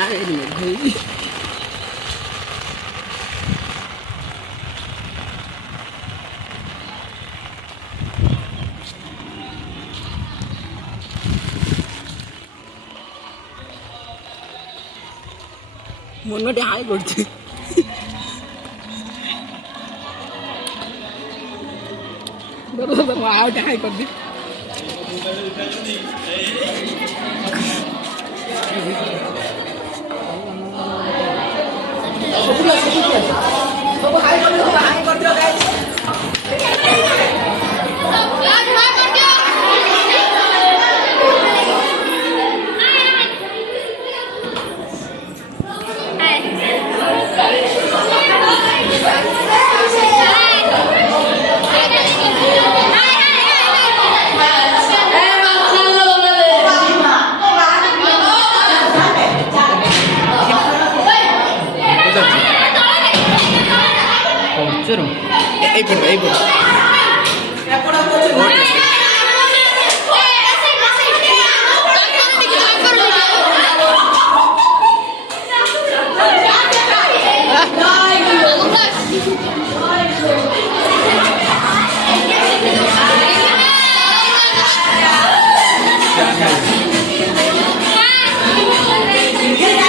나가는 거 거의. মনটা হাই করছে দাদা দাদা আউটা হাই করছে सब हाई कर दियो गाइस 어쩌로? 에이 보러